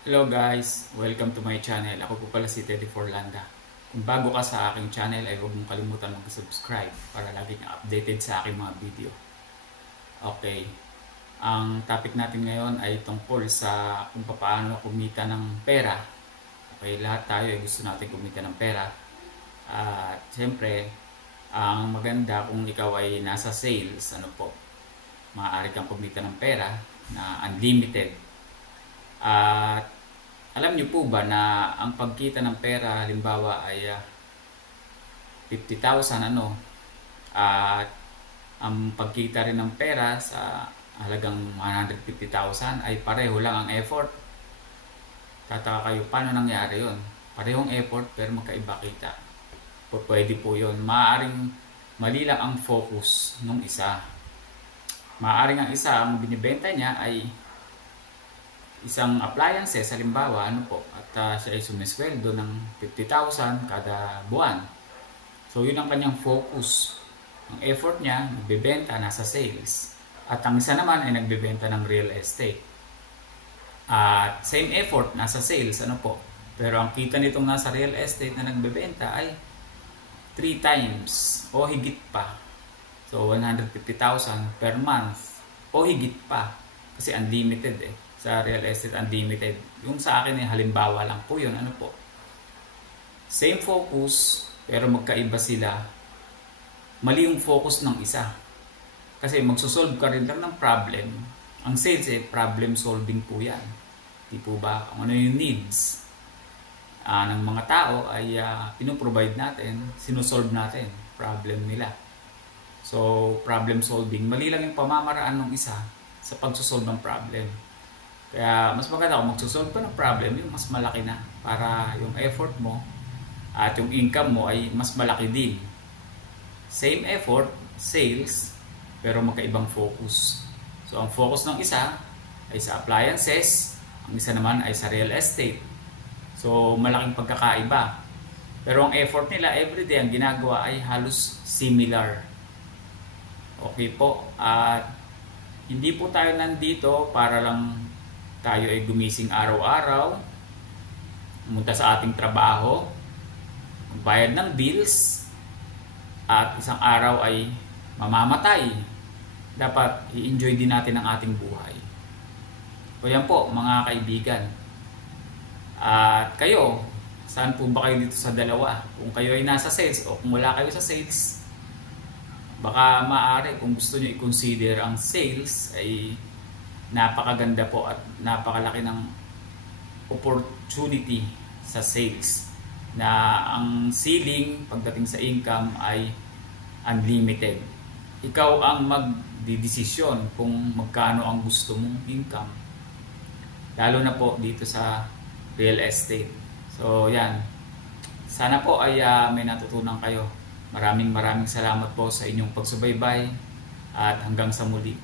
Hello guys! Welcome to my channel. Ako po pala si Teddy Forlanda. Kung bago ka sa aking channel ay huwag mong kalimutan mag-subscribe para laging updated sa aking mga video. Okay. Ang topic natin ngayon ay tungkol sa kung paano kumita ng pera. Okay, lahat tayo ay gusto natin kumita ng pera. At siyempre, ang maganda kung ikaw ay nasa sales, maaari kang kumita ng pera na unlimited. At alam niyo po ba na ang pagkita ng pera halimbawa ay 50,000 at ang pagkita rin ng pera sa halagang 150,000 ay pareho lang ang effort. Tataka kayo paano nangyari yun? Parehong effort pero magkaiba kita. Pwede po yun. Maaaring mali lang ang focus nung isa. Maaaring ang isa ang binibenta niya ay isang appliances, halimbawa, at siya ay sumisweldo ng 50,000 kada buwan. So, yun ang kanyang focus. Ang effort niya, nagbebenta, nasa sales. At ang isa naman ay nagbebenta ng real estate. At same effort, nasa sales, Pero ang kita nitong nasa real estate na nagbebenta ay 3 times o higit pa. So, 150,000 per month o higit pa. Kasi unlimited sa real estate unlimited. Yung sa akin halimbawa lang po yun. Same focus pero magkaiba sila. Mali yung focus ng isa. Kasi magsosolve ka rin lang ng problem. Ang sales problem solving po yan. Di po ba? Kung ano yung needs ng mga tao ay pinoprovide natin, sinusolve natin problem nila. So problem solving, mali lang yung pamamaraan ng isa sa pagsosolve ng problem. Kaya mas maganda kung magsusolve ka ng problem, yung mas malaki na para yung effort mo at yung income mo ay mas malaki din. Same effort, sales, pero magkaibang focus. So ang focus ng isa ay sa appliances, ang isa naman ay sa real estate. So malaking pagkakaiba. Pero ang effort nila everyday, ang ginagawa ay halos similar. Okay po, at hindi po tayo nandito para lang tayo ay gumising araw-araw, pumunta sa ating trabaho, magbayad ng bills, at isang araw ay mamamatay. Dapat i-enjoy din natin ang ating buhay. O yan po mga kaibigan. At kayo, saan po ba kayo dito sa dalawa? Kung kayo ay nasa sales o kung wala kayo sa sales, baka maaari kung gusto nyo i-consider ang sales ay napakaganda po at napakalaki ng opportunity sa sales na ang ceiling pagdating sa income ay unlimited. Ikaw ang magdidesisyon kung magkano ang gusto mong income, lalo na po dito sa real estate. So yan, sana po ay may natutunan kayo. Maraming salamat po sa inyong pagsubaybay at hanggang sa muli.